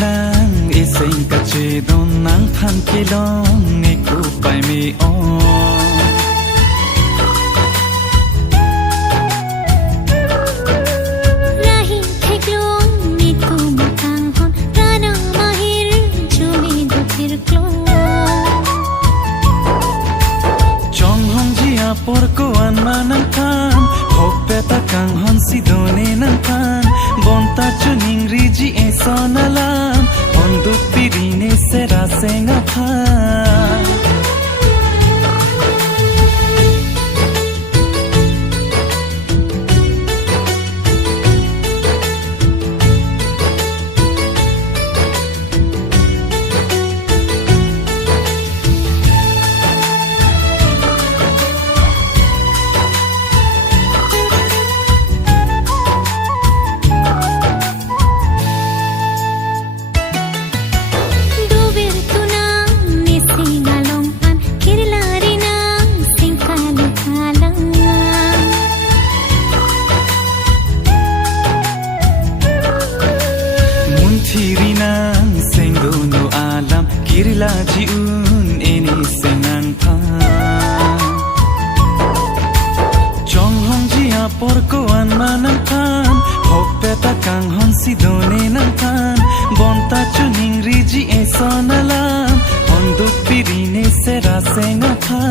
lang ising kachidon nang phankilong niku pai mi on rahi theklong niku matang hon ranang mahir chumi dukhir klong chong hong jia por ko an manang kan hoppe ta kang hon sidone nang kan bonta chuning riji e sonalam hondu pirine sera senga pha Thirinang sengdono alam kirla jiun eni senang pha chong hong jia por ko an manang phan hoppe ta kang hon sidone nang phan bonta chuning riji e sonalam hondu pirine sera senga pha